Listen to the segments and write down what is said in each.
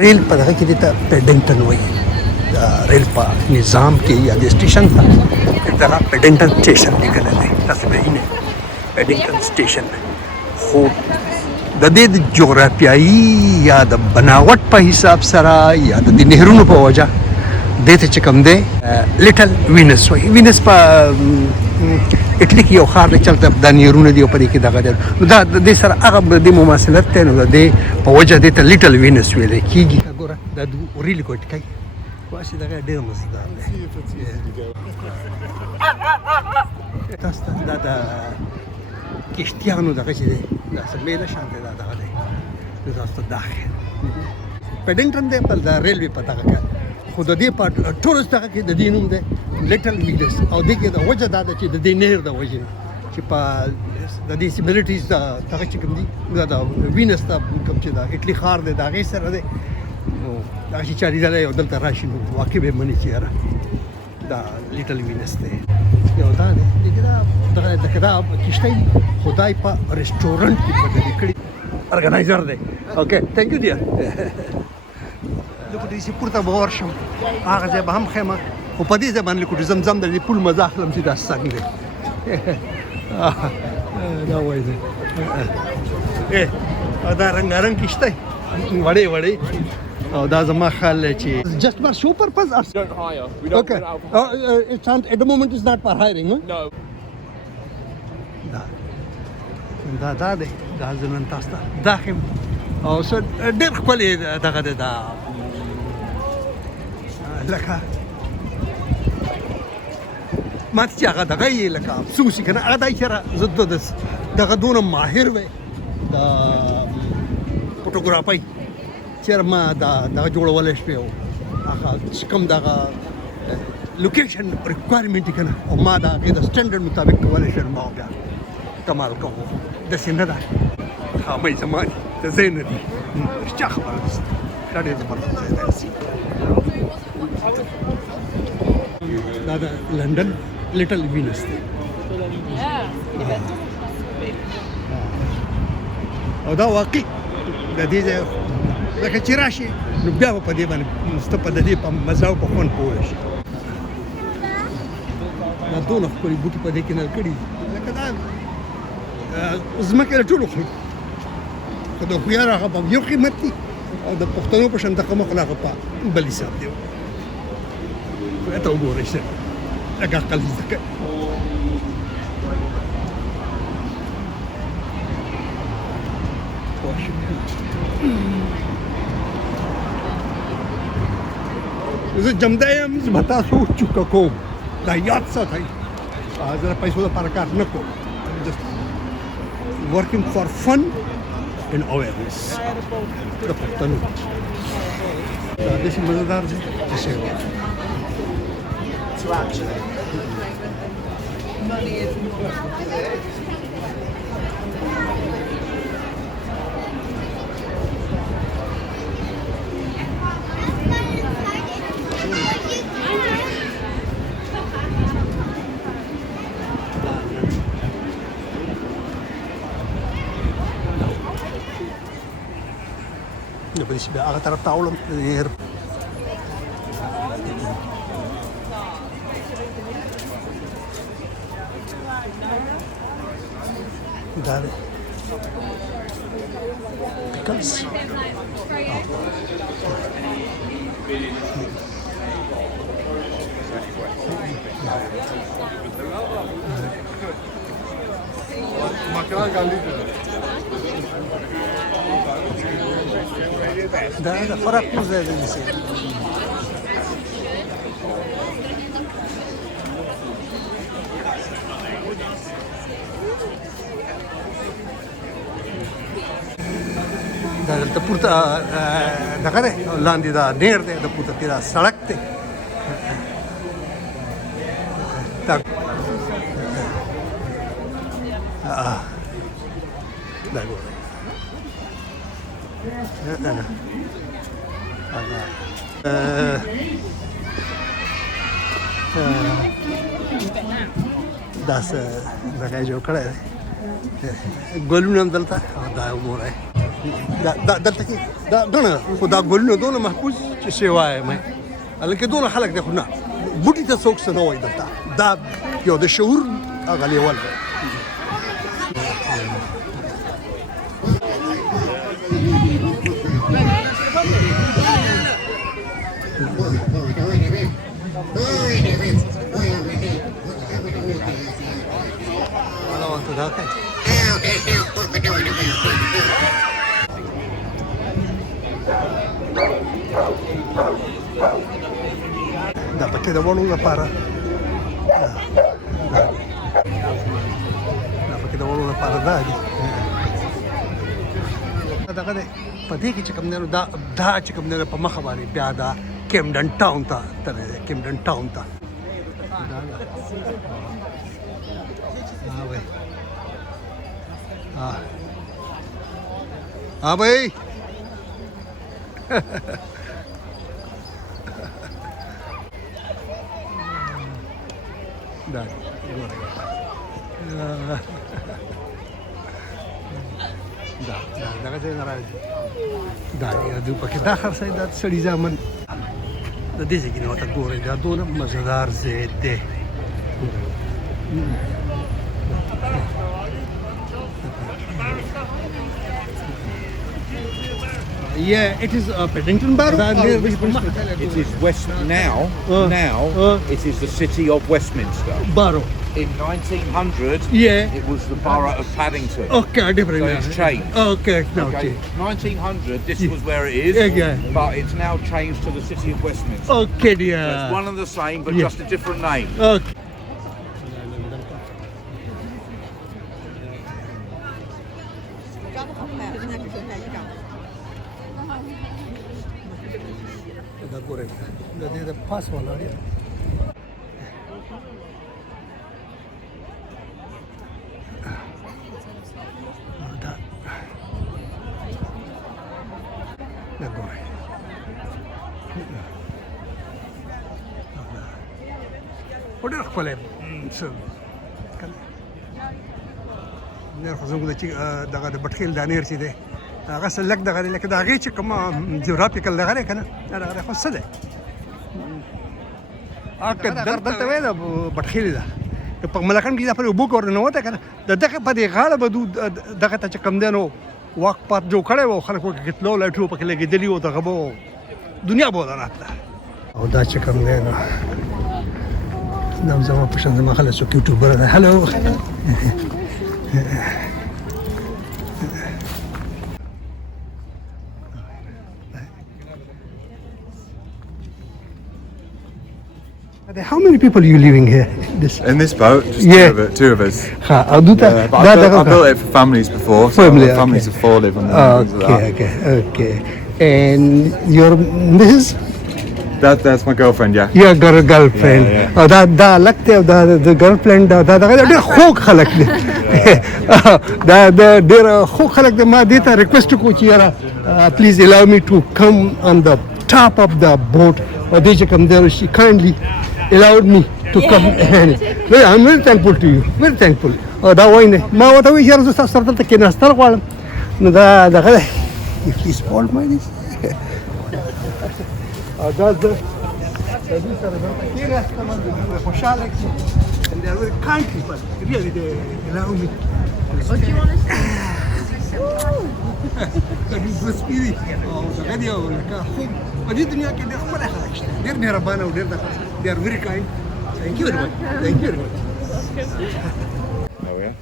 ریل په دغه کې دې ته پیډنګټن وایي د ریل په نظام کې یا د سټیشن ته دغه پیډنګټن سټیشن لیکلی دی تاسو به وینئ پیډنګټن سټیشن خو د دې د جغرافیایي یا د بناوټ په حساب سره یا د دې نهرونو په وجه دې ته چې کوم دی لیټل وینس وایي وینس په اټلی کې یو ښار دی چلته دا نهرونه دي او په دې کې دغه دی نو دا د دې سره هغه د مماثلت دی نو د دې په وجه دې ته لیټل وینس ویلی کېږي ګوره دا ریل کوټکی واسې دغه ډېر مزدار دی تاسو ته دا د کشتیانو دغه چې دی دا څه میله شان دی دا دغه دی نو تاسو ته دا ښیي پیډنګټن دی بل د ریلوې په دغه کې خو د دې په ټورسټ دغه کې د دې نوم دی لیټل وینس او دې کې د وجه دا ده چې د دې نهر د وجې نه چې په د دې سیملیټیز دغه چې کوم دي دا د وینس ته کوم چې د اټلی ښار دی د هغې سره دی نو دغه چې چا لیدلی او دلته راشي نو واقع به مني چې یاره دا لیټل وینس دی یو دا دی دغه دا کشتۍ خدای په رسټورنټ کې بدلې کړي ارګنایزر دی اوکې تھینک یو ډیر لکه دې پورته به ورشم هغه ځای به هم ښیم خو په دې ځای باندې لکه زمزم د دې پول مزه اخلم چې دا څنګ دی دا وایي دی دا رنګارنګ کشتۍ وړې وړې او دا زما خیال دی چې just for show purpose or don't hire. We don't okay rent out. it's not at the moment it's not for hiring huh? No. دا دی دا زنن تاسو ته دا خیم او څه ډېر ښکلی دغه دی دا لکه ماته چې هغه دغه یې لکه افسوس یې که نه هغه دا چېرې زه دغه دونه ماهر وی د فوټوګرافۍ چېرې ما دغه جوړولی شوی و هغه چې کوم دغه لوکیشن ریکوایرمنټ یې که نه او ما د هغې د سټنډرډ مطابق کولی شوی ما بیا کمال کوم داسې نه ده خامۍ زما دي د ځای نه دي رښتیا خبره ده دا ډېر زبردست ځای دی دا د لندن لیټل وینس دی او دا واقعي د دې ځای لکه چې راشي نو بیا به په دې باندې سته په د دې په مزه او په خوند پوه شي دا دونه ښکلي بوټي په دې کې نل کړي لکه دا ځمکې له ټولو خلکو خو د هویار هغه په یو قیمت دي او د پښتنو په شان دغه مخ هغه په بل حساب دی ته وګورئ ښه لږ عقل زده کوي زه جمده یم زه به تاسو چوکه کوم دا یاد ساتئ زه د پیسو دپاره کار نه کوم working for fun and awareness د پښتنو دا داسې مزهدار دی چې to actually money is په دې بیا هغه طرف ته اوړم دا دی pickles دا فرق مو ځای دی دا دلته پورته دغه دی لاندې دا نهر دی د پورته تېره سړک دی دا ګورئ دا څه دغه یې جوړ کړی دی ګلونه هم دلته دا وګورئ دلته کې دا ګڼه خو دا ګلونه دونه محفوظ چې سیوای مې هلکه دونه خلک دی خو نه بوټي ته څوک څه نه وایي دلته دا یو د شعور هغه لیول دی دا پکې د وړو لپاره دا دي دغه دی په دې کې چې کوم دی نو دا چې کوم دی په مخه باندې بیا دا کیمډن ټاون ته تللی دی کیمډن ټاون ته हाँ भाई دغه ځای نه راځي دا یادو پکې دا خرڅوي دا سړي زامن د دې ځای کې نه ورته ګورئ دا دونه مزهدار ځای دی Yeah, it is پیډنګټن borough. It is West now. It is the city of Westminster. Borough. In 1900, yeah, it was the borough of Paddington. Okay, different. So it's changed. Okay, now changed. 1900, this was where it is. But it's now changed to the city of Westminster. Okay, dear. So it's one and the same, but just a different name. Okay. دا ګورئ د دې د پاس ولاړ یم دا ګورئ ډېر ښکلی څه ډېر خو زموږ دغه د بټخیل دا نیر چې دی هغه څه لږ دغه دی لکه د هغې چې کومه جغرافیکل دغه دی که نه دغه خو څه دی دلته وایي د بټخیلې ده په ملکن کې دا پرې اوبو کې ورننوتی که نه د دغه په دې غاړه به دغه ته چې کوم دی نو واک پات جوړ کړی و خلک پکې تلو لایټونه پکې لګېدلي وو دغه به دنیا به ودانات ده او دا چې کوم دی نو دا هم زما په شان زما خلک څوک یوټیوبر دی هلو How many people are you living here? In this boat, just two of us. I built it for families before, so families of four live on the Okay. And your Mrs.? That's my girlfriend, yeah. Your girlfriend. دا لکته the girlfriend دا ډېر خوږ خلک دي دا ډېر خوږ خلک دي ما دې ته ریکویسټ وکړو چې یاره please allow me to come on the top of the boat or دې چې کوم دی she kindly allowed me to come and I'm very thankful to you, very thankful. دا وایي نه ما ورته وایي یاره زه ستاسو سره دلته کېناستل غواړم نو دا دغه دی he spoiled my this دا د دوی سره دلته کېناستم خوشحاله and they are very kind people really they allow me What do you want to say? that is the spirit دغه دی او لکه خوب په دې دنیا کې ډېر ښکلی خلک شته ډېر مهربانه او ډېر دغه they are very kind. Thank you very much. Thank you very much. Oh yeah.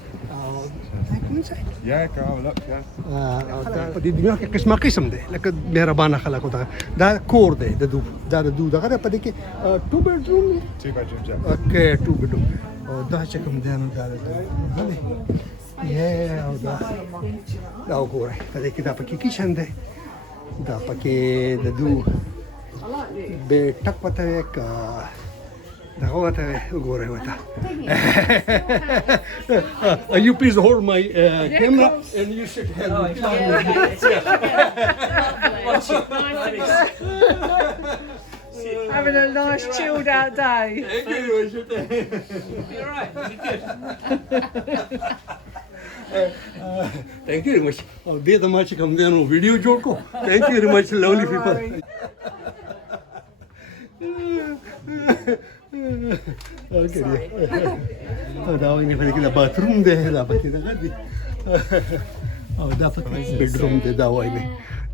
Yeah, go have a look, yeah. په دې دنیا کې قسمه قسم دی لکه مهربانه خلک او دا کور دی د دو دا د دو دغه په دې کې 2 bedroom 2 bedrooms, yeah. Okay, 2 bedroom. او دا چې کوم دی نو دا دی او دا وګورئ په دې کې دا پکې کچن دی دا پکې د دو به ټک پته که دغه ورته وګورئ ورته you please hold my camera and you should help me. Having a nice chilled out day. You're right. Thank you very much. Oh, they the much come there no video joko. Thank you very much, lovely people. Okay. دا ویني په کې د باتروم دی دا پکې دغه دی او دا پکې بیډروم دی دا وایي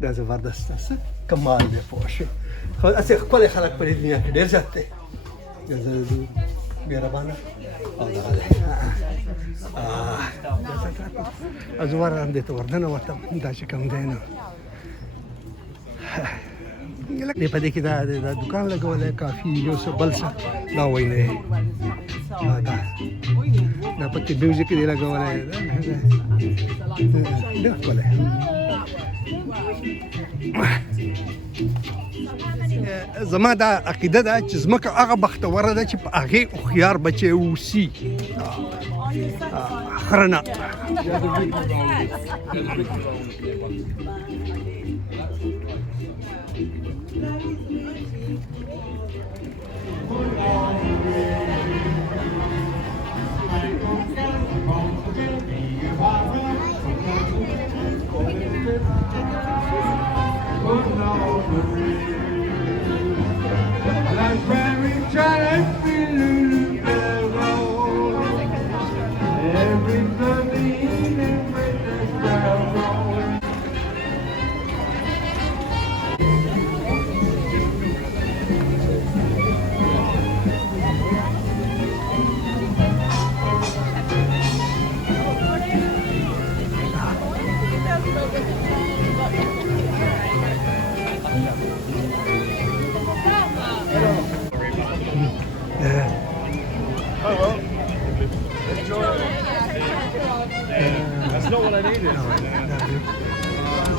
دا زبردست است کمال دی پوښ خو اسه خپل خلک په دې دنیا کې ډېر زیات دي زه مهربانه او دا ازوار هم دې ته وردنه وته دا چې کوم دی نو دې په دې کې دا دکان لګولای کافي یو څه بل څه دا وایي دا پکې میوزیک دی لګولای دا کوله زما دا عقیده ده چې زمکه هغه بختوره ده چې په هغې هوښیار بچی اوسي خرنه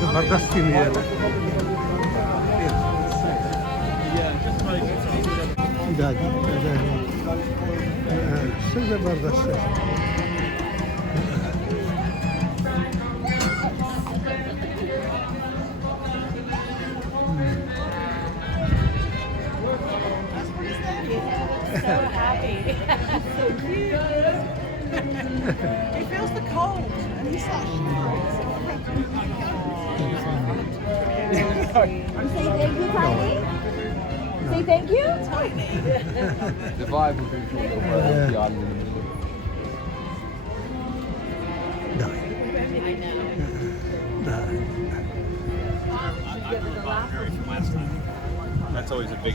زبردستی میاد دادی چه زبردسته He feels the cold and he's like, Say thank you, Tiny. Say thank you. The vibe would be from the island. That's always a big.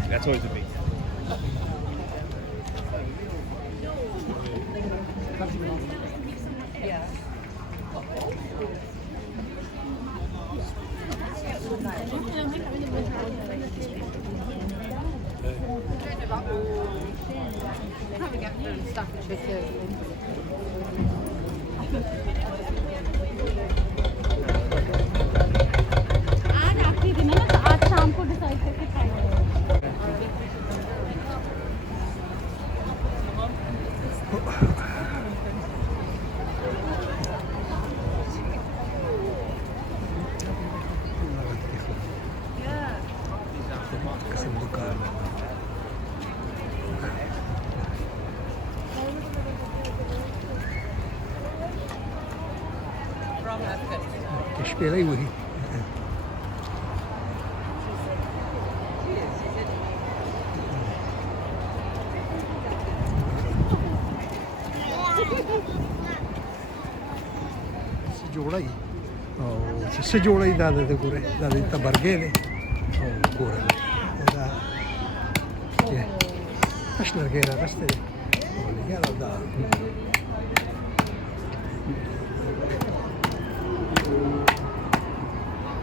आज आखिरी दिन है ना, तो आज शाम को decide करके खाएंगे. شپېلۍ وهي څه جوړی او چې څه جوړی دا د ګورې دا د تبرګې دی او ګوره دا تش لرګی راغستی دی او لګیا دا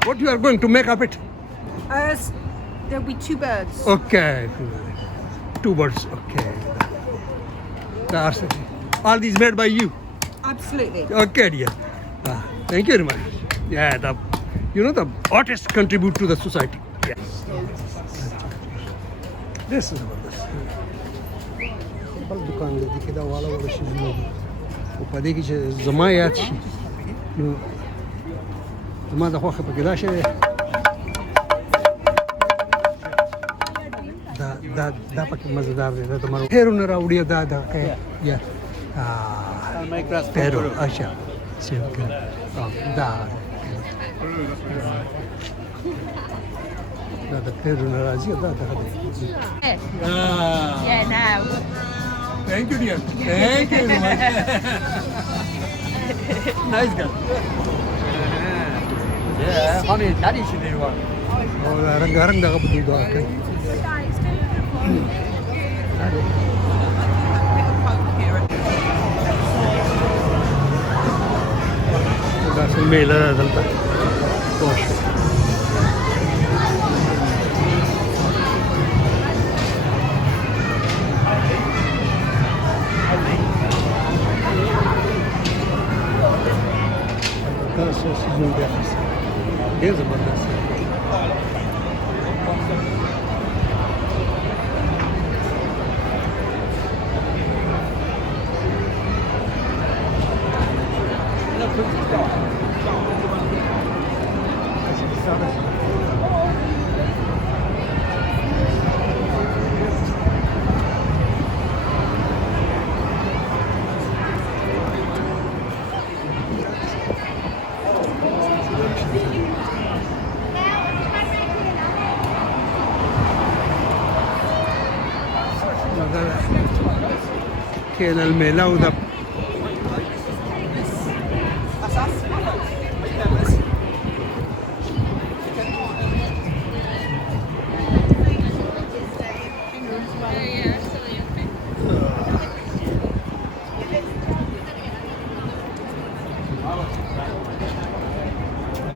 What you are going to make of it? there'll be 2 birds. Okay. 2 birds. Okay. That's it. All these made by you? Absolutely. Okay, dear. Thank you very much. Yeah, the artists contribute to the society. Yes. This is what this. بل دکان دې کې دا والا ولا شي نو په دې کې چې زما یاد شي نو زما د خوښه پکې دا شی دا پکې مزیدار دی دا تمہارو هیرونه راوړي دا یا پیرو اچھا شوف دا دا د پیرونو راځي دا دغه دی Yeah, now. Thank you, dear. Thank you very much. Nice guy. Yeah, honey, daddy should do one. Oh, rang daga betul doa kan. Sudah sembilan dah tak. Bos. Dia zeberdast. كان الميله وده